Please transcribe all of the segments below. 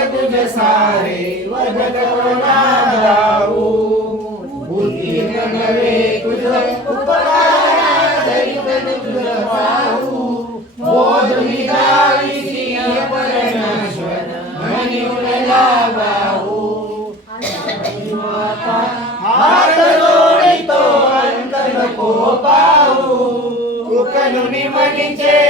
तुझ सारे वदत जाऊ बुद्धी नवे तुझ उपकार दरिद्र तुझ पाहू बोध निदाविसी परमेश्वर म्हणून लाभाऊ हात जोडितो अंत नको पाहू उकलुनी मनीचे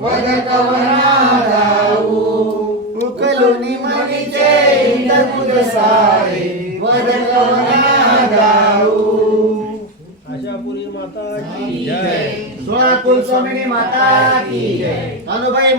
वनकवनादाऊ उकलुनी मनीचे इंदकुद सारे वनकवनादाऊ माता की जय। सोळाकुल माता की जय। अनुबाई